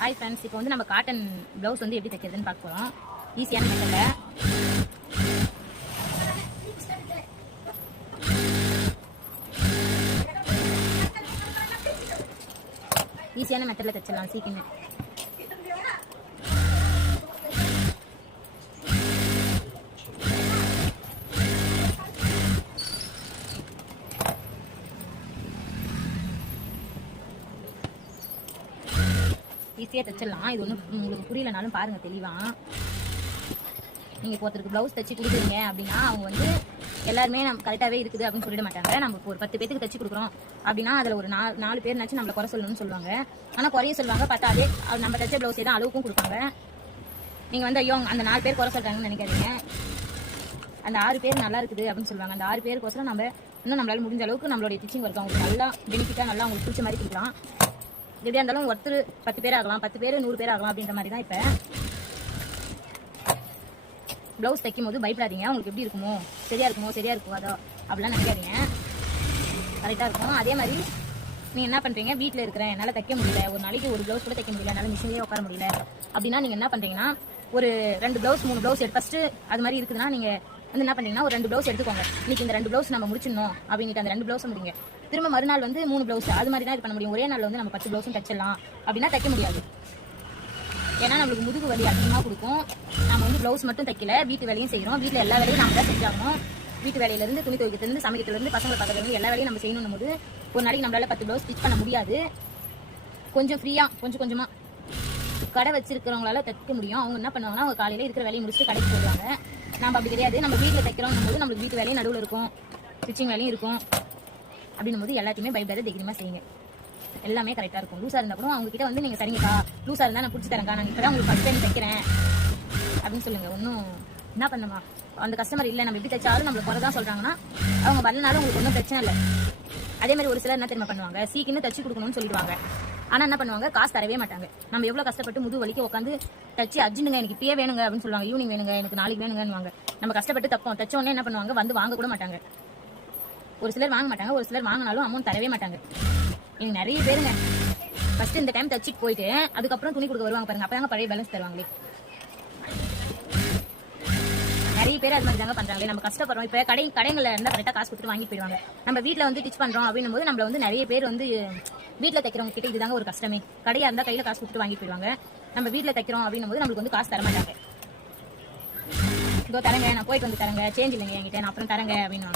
Hi friends, இப்போ வந்து நம்ம காட்டன் ப்ளவுஸ் வந்து எப்படி தைக்கிறதுன்னு பார்க்க போகிறோம். ஈஸியான மெத்தடில் தைச்சிடலாம் சீக்கிரம். ஈஸியாக தைச்சிடலாம். இது ஒன்றும் உங்களுக்கு புரியலனாலும் பாருங்கள் தெளிவாக. நீங்கள் இப்போ ஒருத்தருக்கு ப்ளவுஸ் தைச்சி கொடுக்குறீங்க அப்படின்னா அவங்க வந்து எல்லாருமே நம்ம கரெக்டாகவே இருக்குது அப்படின்னு சொல்லிட மாட்டாங்க. நம்ம இப்போ ஒரு 10 பேருக்கு தைச்சி கொடுக்குறோம் அப்படின்னா அதில் ஒரு 4 பேர்னாச்சும் நம்மளை குறை சொல்லணும்னு சொல்லுவாங்க. ஆனால் குறையும் சொல்லுவாங்க, பார்த்தா அதே நம்ம தைச்ச ப்ளவுஸே தான் அளவுக்கும் கொடுப்பாங்க. நீங்கள் வந்து ஐயோ அந்த 4 பேர் குறை சொல்கிறாங்கன்னு நினைக்காதீங்க. அந்த 6 பேர் நல்லா இருக்குது அப்படின்னு சொல்லுவாங்க. அந்த 6 பேருக்கோசரம் நம்ம இன்னும் நம்மளால முடிஞ்ச அளவுக்கு நம்மளுடைய டீச்சிங் ஒர்க் அவங்களுக்கு நல்லா பெனிஃபிட்டாக நல்லா அவங்களுக்கு பிடிச்ச மாதிரி கொடுக்கலாம். எப்படியா இருந்தாலும் ஒருத்தர் 10 பேர் ஆகலாம், 10 பேர் 100 பேர் ஆகலாம் அப்படின்ற மாதிரி தான். இப்போ ப்ளவுஸ் தைக்கும் போது பயப்படாதீங்க. உங்களுக்கு எப்படி இருக்குமோ, சரியா இருக்குமோ அதோ அப்படிலாம் நினைக்காதீங்க. கரெக்டாக இருக்கும். அதே மாதிரி நீங்கள் என்ன பண்ணுறீங்க, வீட்டில் இருக்கிறேன் என்னால் தைக்க முடியல, ஒரு நாளைக்கு ஒரு ப்ளவுஸ் கூட தைக்க முடியல, என்னால் மிஷின்லேயே உட்கார முடியல அப்படின்னா நீங்கள் என்ன பண்ணுறீங்கன்னா ஒரு 2 ப்ளவுஸ் 3 ப்ளவுஸ் ஃபஸ்ட்டு அது மாதிரி இருக்குதுன்னா நீங்கள் வந்து என்ன பண்ணுறீங்கன்னா ஒரு 2 ப்ளவுஸ் எடுத்துக்கோங்க. இன்னைக்கு இந்த 2 ப்ளவுஸ் நம்ம முடிச்சிடணும் அப்படிங்கிட்டு அந்த 2 ப்ளவுஸ் முடிங்க. திரும்ப மறுநாள் வந்து 3 ப்ளவுஸ் அது மாதிரி தான் இது பண்ண முடியும். ஒரே நாள் வந்து நம்ம 10 ப்ளவுஸும் தைச்சிடலாம் அப்படின்னா தைக்க முடியாது. ஏன்னா நம்மளுக்கு முதுகு வலி அதிகமாக கொடுக்கும். நம்ம வந்து ப்ளவுஸ் மட்டும் தைக்கல, வீட்டு வேலையும் செய்கிறோம். வீட்டில் எல்லா வேலையும் நம்ம தான் செஞ்சாகணும். வீட்டு வேலையிலேருந்து துணி துவைக்கிறதுலேருந்து சமைக்கிறதுலேருந்து பசங்களை பார்க்கறதுலேருந்து எல்லா வேலையும் நம்ம செய்யணும் போது ஒரு நாளைக்கு நம்மளால 10 ப்ளவுஸ் ஸ்டிச் பண்ண முடியாது. கொஞ்சம் ஃப்ரீயாக கொஞ்சமாக கடை வச்சிருக்கிறவங்களால தைக்க முடியும். அவங்க என்ன பண்ணுவாங்கன்னா அவங்க காலையில் இருக்கிற வேலையை முடிச்சுட்டு கடைக்கு போடுவாங்க. நம்ம அப்படி கிடையாது. நம்ம வீட்டில் தைக்கிறோம் போது நம்மளுக்கு வீட்டு வேலையும் நடுவில் இருக்கும், ஸ்டிச்சிங் வேலையும் இருக்கும். அப்படின்னும் போது எல்லாத்தையுமே பயப்படாத தைரியமாக செய்யுங்க. எல்லாமே கரெக்டாக இருக்கும். லூஸாக இருந்தால் கூட அவங்க கிட்ட வந்து நீங்கள் சரிங்கக்கா லூஸாக இருந்தால் நான் பிடிச்சி தரேங்க்கா, நான் இப்போ தான் உங்களுக்கு ஃபஸ்ட் டைம் தைக்கிறேன் அப்படின்னு சொல்லுங்கள். ஒன்றும் என்ன பண்ணுமா அந்த கஸ்டமர் இல்லை நம்ம எப்படி தைச்சாலும் நம்மளுக்கு குறை தான் சொல்கிறாங்கன்னா அவங்க வரலனாலும் உங்களுக்கு ஒன்றும் பிரச்சனை இல்லை. அதே மாதிரி ஒரு சிலர் என்ன தெரியுமா பண்ணுவாங்க, சீக்கிரம் தைச்சி கொடுக்கணும்னு சொல்லிடுவாங்க. ஆனால் என்ன பண்ணுவாங்க, காசு தரவே மாட்டாங்க. நம்ம எவ்வளோ கஷ்டப்பட்டு முது வலிக்க உட்காந்து தைச்சி அர்ஜென்ட்டுங்க எனக்கு இப்பயே வேணுங்க அப்படின்னு சொல்லுவாங்க, ஈவினிங் வேணுங்க எனக்கு நாளைக்கு வேணுங்கன்னு. நம்ம கஷ்டப்பட்டு தைச்ச உடனே என்ன பண்ணுவாங்க, வந்து வாங்க கூட மாட்டாங்க. ஒரு சிலர் வாங்க மாட்டாங்க, ஒரு சிலர் வாங்கினாலும் அமௌண்ட் தரவே மாட்டாங்க. எனக்கு நிறைய பேருங்க ஃபர்ஸ்ட் இந்த டைம் தச்சிட்டு போயிட்டு அதுக்கப்புறம் துணி கொடுக்க வருவாங்க பாருங்க, அப்பதாங்க பழைய பேலன்ஸ் தருவாங்களே. நிறைய பேர் அது மாதிரி தாங்க பண்றாங்களே. நம்ம கஷ்டப்படுறோம். இப்போ கடைகளில் இருந்தால் கரெக்டாக காசு கொடுத்துட்டு வாங்கிட்டு போயிடுவாங்க. நம்ம வீட்டில் வந்து டிச் பண்றோம் அப்படின்னும் போது நம்மள வந்து நிறைய பேர் வந்து வீட்டில் தைக்கிறவங்க கிட்ட இதுதாங்க ஒரு கஷ்டமே. கடையா இருந்தால் கையில் காசு கொடுத்து வாங்கிட்டு போயிடுவாங்க. நம்ம வீட்டில் தைக்கிறோம் அப்படின்னும் போது நம்மளுக்கு வந்து காசு தர மாட்டாங்க. இதோ தரங்க, நான் போயிட்டு வந்து தரங்க, சேஞ்ச் இல்லைங்க என்கிட்ட, நான் அப்புறம் தரங்க அப்படின்னு.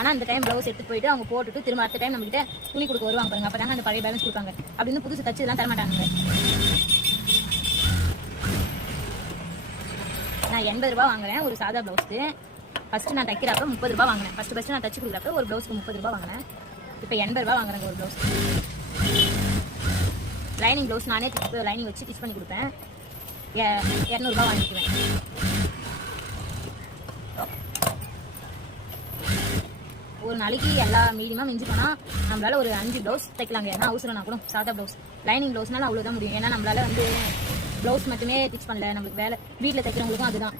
ஆனால் அந்த டைம் ப்ளவுஸ் எடுத்துட்டு போயிட்டு அவங்க போட்டுட்டு திரும்ப அடுத்த டைம் நம்மகிட்ட துணி கொடுக்க வருவாங்க பாருங்க, அப்போ தாங்க அந்த பழைய பேலன்ஸ் கொடுப்பாங்க. அப்படின்னு புதுசு தச்சு இதெல்லாம் தரமாட்டாங்க. நான் 80 ரூபா வாங்குறேன் ஒரு சாதா ப்ளவுஸ்க்கு. ஃபர்ஸ்ட் நான் தைக்கிறப்ப 30 ரூபா வாங்கினேன். ஃபர்ஸ்ட் நான் தச்சு கொடுக்குறப்ப ஒரு ப்ளவுஸ்க்கு 30 ரூபா வாங்கினேன். இப்போ 80 ரூபா வாங்குறேங்க ஒரு ப்ளவுஸ். லைனிங் ப்ளவுஸ் நானே லைனிங் வச்சு ஸ்டிச் பண்ணி கொடுப்பேன். 200 ரூபா வாங்கிக்குவேன். ஒரு நாளைக்கு எல்லா மீடியமாக மிஞ்சி போனால் நம்மளால ஒரு 5 ப்ளவுஸ் தைக்கலாங்க. ஏன்னா அவசரம்னா கூட சாதா ப்ளவுஸ். லைனிங் ப்ளவுஸ்னால அவ்வளோதான் முடியும். ஏன்னா நம்மளால வந்து ப்ளவுஸ் மட்டுமே ஸ்டிச் பண்ணல, நம்மளுக்கு வேலை வீட்டில் தைக்கிறவங்களுக்கும் அதுதான்.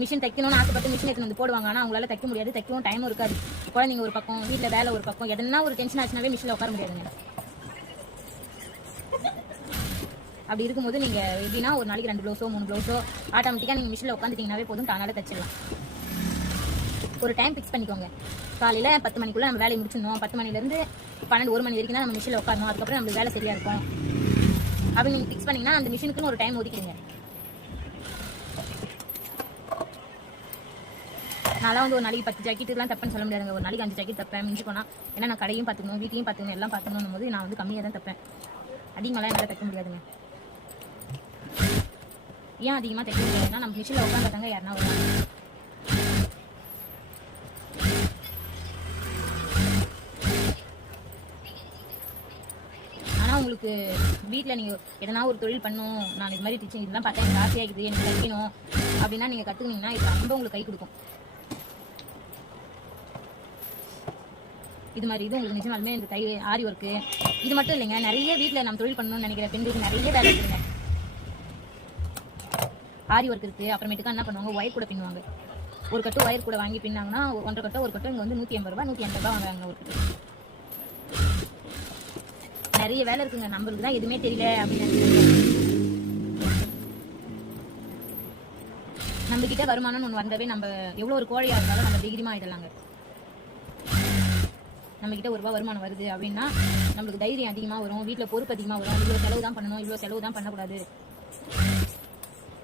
மிஷின் தைக்கணும்னு ஆசைப்பட்டு மிஷின் எடுத்து வந்து போடுவாங்க. ஆனால் அவங்களால தைக்க முடியாது, தைக்கவும் டைமும் இருக்காது. குழந்தைங்க ஒரு பக்கம், வீட்டில் வேலை ஒரு பக்கம், எதனா ஒரு டென்ஷன் ஆச்சுனாவே மிஷினில் உட்கார முடியாதுங்க. அப்படி இருக்கும்போது நீங்கள் எப்படின்னா ஒரு நாளைக்கு 2 ப்ளவுஸோ 3 ப்ளவுஸோ ஆட்டோமேட்டிக்காக நீங்கள் மிஷினில் உட்காந்துட்டிங்கனாவே போதும், தானால தைச்சிடலாம். ஒரு டைம் ஃபிக்ஸ் பண்ணிக்கோங்க. காலையில் 10 மணிக்குள்ளே நம்ம வேலையை முடிச்சிடணும். 10 மணிலேருந்து 12 1 மணி வரைக்கும் தான் நம்ம மிஷினில் உட்காரணும். அதுக்கப்புறம் நம்ம வேலை சரியாக இருக்கும் அப்படி நீங்கள் ஃபிக்ஸ் பண்ணிங்கன்னா அந்த மிஷினுக்குன்னு ஒரு டைம் ஒதுக்கிடுங்க. நான்லாம் வந்து ஒரு நாளைக்கு 10 ஜாக்கெட்டுலாம் தப்பேன்னு சொல்ல முடியாதுங்க. ஒரு நாளைக்கு 5 ஜாக்கெட் தப்பேன் மிஞ்சி போனால். ஏன்னா நான் கடையும் பார்த்துக்கணும், வீட்டையும் பார்த்துக்கணும், எல்லாம் பார்த்துக்கணும் போது நான் வந்து கம்மியாக தான் தப்பேன். அதிகமாகலாம் என்னால் தைக்க முடியாதுங்க. ஏன் அதிகமாக தைக்க முடியாதுன்னா நம்ம மிஷினில் உட்காந்துட்டாங்க யாருன்னா வருவாங்க. உங்களுக்கு வீட்டில் நீங்கள் எதனா ஒரு தொழில் பண்ணணும், நான் இது மாதிரி டீச்சிங் இதெல்லாம் பார்த்தா எனக்கு ஆசையாகிது, எனக்கு தைக்கணும் அப்படின்னா நீங்கள் கற்றுக்கினீங்கன்னா இது ரொம்ப உங்களுக்கு கை கொடுக்கும். இது மாதிரி இது உங்களுக்கு நிஜமாலுமே இந்த ஆரி ஒர்க்கு இது மட்டும் இல்லைங்க, நிறைய வீட்டில் நம்ம தொழில் பண்ணணும்னு நினைக்கிற பெண்களுக்கு நிறைய வேலை இருக்குங்க. ஆரி ஒர்க் இருக்குது. அப்புறமேட்டுக்கா என்ன பண்ணுவாங்க, ஒயர் கூட பின்னுவாங்க. ஒரு கட்டு ஒயர் கூட வாங்கி பின்னாங்கன்னா 1.5 கட்டோ ஒரு கட்டு இங்கே வந்து 180 ரூபா 180 ரூபா வாங்குறாங்க ஒரு கட்டு. நிறைய வேலை இருக்குங்க, நம்மளுக்கு தான் எதுவுமே தெரியல அப்படின்னு. நம்ம கிட்ட வருமானம்னு ஒன்று வந்தாவே நம்ம எவ்வளோ ஒரு கோழையாக இருந்தாலும் நம்ம தைரியமாக ஆகிடலாங்க. நம்ம கிட்ட ₹1 வருமானம் வருது அப்படின்னா நம்மளுக்கு தைரியம் அதிகமாக வரும், வீட்டில் பொறுப்பு அதிகமாக வரும். இவ்வளோ செலவு தான் பண்ணணும், இவ்வளோ செலவு தான் பண்ணக்கூடாது.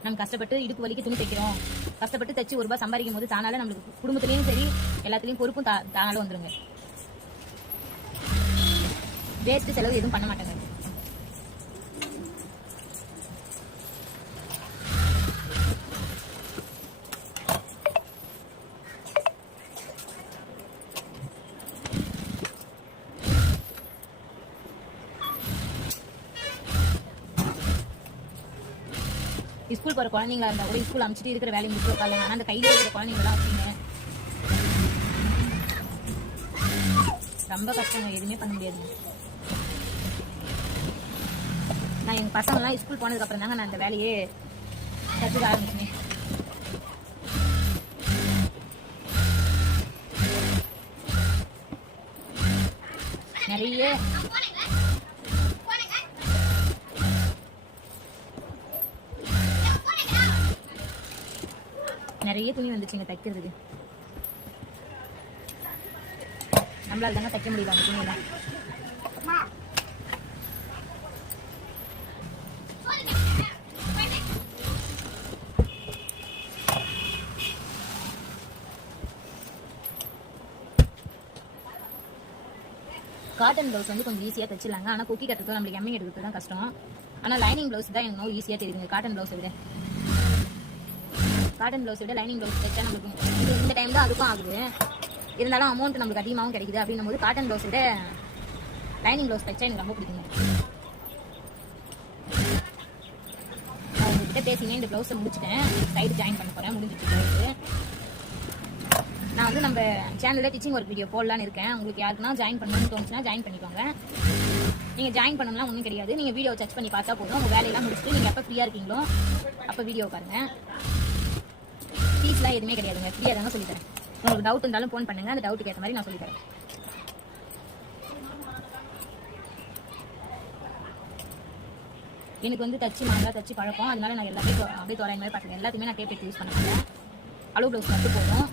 நம்ம கஷ்டப்பட்டு இடுப்பு வலிக்கு துணி தைக்கிறோம், கஷ்டப்பட்டு தைச்சு ₹1 சம்பாதிக்கும் போது தானால நம்மளுக்கு குடும்பத்துலேயும் சரி எல்லாத்துலேயும் பொறுப்பும் தானால வந்துருங்க. வேஸ்ட்டு செலவு எதுவும் பண்ண மாட்டாங்க. ஸ்கூல் போகிற குழந்தைங்களா இருந்தால் கூட ஸ்கூல் அனுப்பிச்சிட்டு இருக்கிற வேலையை முடிச்சு உட்காருங்க. ஆனால் அந்த கையில் இருக்கிற குழந்தைங்களாம் வச்சுங்க ரொம்ப கஷ்டங்க, எதுவுமே பண்ண முடியாதுங்க. நான் எங்கள் பசங்கள்லாம் ஸ்கூல் போனதுக்கப்புறம் தாங்க நான் அந்த வேலையே கற்றுக்க ஆரம்பிச்சேன். நிறைய துணி வந்துச்சுங்க தைக்கிறதுக்கு. நம்மளால தாங்க தைக்க முடியல அந்த துணியெல்லாம். காட்டன் ப்ளவுஸ் வந்து கொஞ்சம் ஈஸியாக தைச்சிடலாங்க. ஆனால் குக்கி கட்டுறது நம்மளுக்கு எம்மிங் எடுக்கிறது தான் கஷ்டம். ஆனால் லைனிங் ப்ளவுஸ் தான் எனக்கு ஈஸியாக தெரியுதுங்க. காட்டன் ப்ளவுஸை விட லைனிங் ப்ளவுஸ் தைச்சா நம்மளுக்கு இந்த டைம் தான் அதுக்கும் ஆகுது. இருந்தாலும் அமௌண்ட் நம்மளுக்கு அதிகமாகவும் கிடைக்குது. அப்படின்னும் போது காட்டன் ப்ளவுஸ் விட லைனிங் ப்ளவுஸ் தைச்சா எனக்கு ரொம்ப பிடிக்குங்க. அவங்ககிட்ட பேசினே இந்த ப்ளவுஸை முடிச்சுட்டேன். சைடு ஜாயின் பண்ண போகிறேன். முடிஞ்சிட்டு ப்ளவுஸு நான் வந்து நம்ம சேனலில் டிச்சிங் ஒர்க் வீடியோ போடலான்னு இருக்கேன். உங்களுக்கு யாருக்குன்னா ஜாயின் பண்ணணும்னு தோணுச்சுன்னா ஜாயின் பண்ணிக்கோங்க. நீங்கள் ஜாயின் பண்ணணும்லாம் ஒன்றும் கிடையாது. நீங்கள் வீடியோ சர்ச் பண்ணி பார்த்தா போதும். உங்கள் வேலையெல்லாம் முடிச்சுட்டு நீங்கள் எப்போ ஃப்ரீயாக இருக்கீங்களோ அப்போ வீடியோ பாருங்கள். ஃபீஸ்லாம் எதுவுமே கிடையாதுங்க, ஃப்ரீயாக தாங்க சொல்லித்தரேன். உங்களுக்கு டவுட் இருந்தாலும் ஃபோன் பண்ணுங்கள், அந்த டவுட்டுக்கு ஏற்ற மாதிரி நான் சொல்லித்தரேன். எனக்கு வந்து நல்லா தச்சு பழக்கம். அதனால நான் எல்லாத்தையும் அப்படியே தோராய மாதிரி பார்த்துக்கேன். எல்லாத்தையுமே நான் டேப் எடுத்து யூஸ் பண்ண மாட்டேன். அளவு ப்ளவுஸ் மட்டும் போதும்.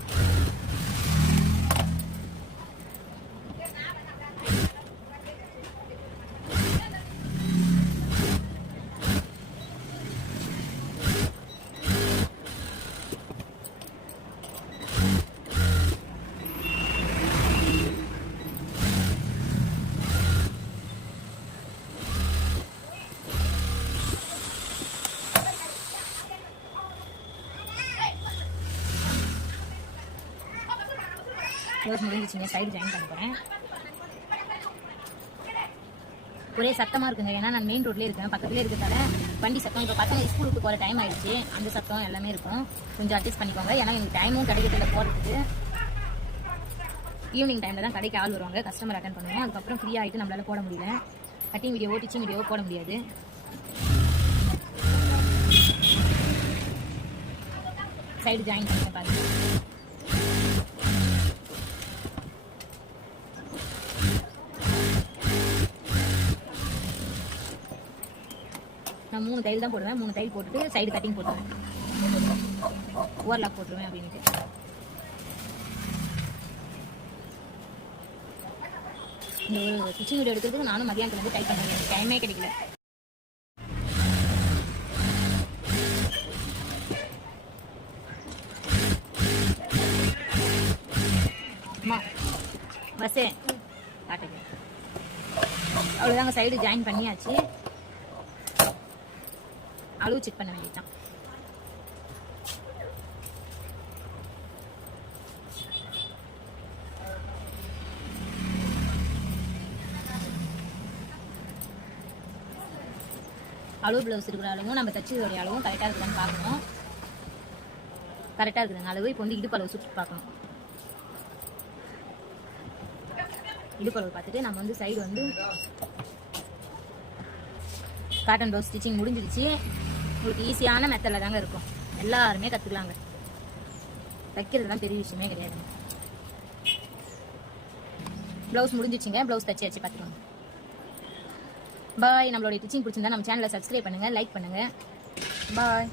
க்ளோஸ் முடிஞ்சிச்சிங்க. சைடு ஜாயின் பண்ண போகிறேன். ஒரே சத்தமாக இருக்குங்க. ஏன்னா நான் மெயின் ரோட்லேயே இருக்கேன், பக்கத்துலேயே இருக்கிறதால வண்டி சத்தம். இப்போ பசங்க ஸ்கூலுக்கு போகிற டைம் ஆகிடுச்சு, அந்த சத்தம் எல்லாமே இருக்கும். கொஞ்சம் அட்ஜஸ்ட் பண்ணிக்கோங்க. ஏன்னா எனக்கு டைமும் கிடைக்கிறதுல போகிறதுக்கு ஈவினிங் டைமில் தான் கடைக்கு ஆள் வருவாங்க, கஸ்டமர் அட்டன் பண்ணுவோம். அதுக்கப்புறம் ஃப்ரீ ஆகிட்டு நம்மளால் போட முடியல. கட்டிங் வீடியோவோ டிச்சிங் வீடியோவோ போட முடியாது. சைடு ஜாயின் பண்ண பாருங்க. நான் 3 தையல் தான் போடுவேன். 3 தையல் போட்டுட்டு சைடு கட்டிங் போட்டுருவேன். ஓவர்லாக் போட்டுருவேன் அப்படின்ட்டு. இந்த ஒரு ஸ்டிச்சிங் வீடியோ எடுக்கிறதுக்கு நானும் மதியானத்துல வந்து டைப் பண்ணுவேன். எனக்கு டைமே கிடைக்கல. அம்மா பஸ்ஸே காட்டுங்க. அவ்வளோதாங்க, சைடு ஜாயின் பண்ணியாச்சு. அளவு செக் பண்ண வேண்டியதுதான். அளவு ப்ளவுஸ் இருக்கிற அளவும் நம்ம தச்சதோடைய அளவும் கரெக்டாக இருக்குதான்னு பார்க்கணும். கரெக்டாக இருக்குதுங்க அளவு. இப்போ வந்து இடுப்பு அளவு சுற்றி பார்க்கணும். இடுப்பு அளவு பார்த்துட்டு நம்ம வந்து சைடு வந்து காட்டன் ப்ளவுஸ் ஸ்டிச்சிங் முடிஞ்சிடுச்சு. உங்களுக்கு ஈஸியான மெத்தடில் தாங்க இருக்கும். எல்லாருமே கற்றுக்கலாங்க. தைக்கிறதுலாம் பெரிய விஷயமே கிடையாது. ப்ளவுஸ் முடிஞ்சிச்சுங்க. ப்ளவுஸ் தச்சு பார்த்துக்கோங்க. பாய். நம்மளோட டீச்சிங் பிடிச்சிருந்தா நம்ம சேனலை சப்ஸ்கிரைப் பண்ணுங்க, லைக் பண்ணுங்க. பாய்.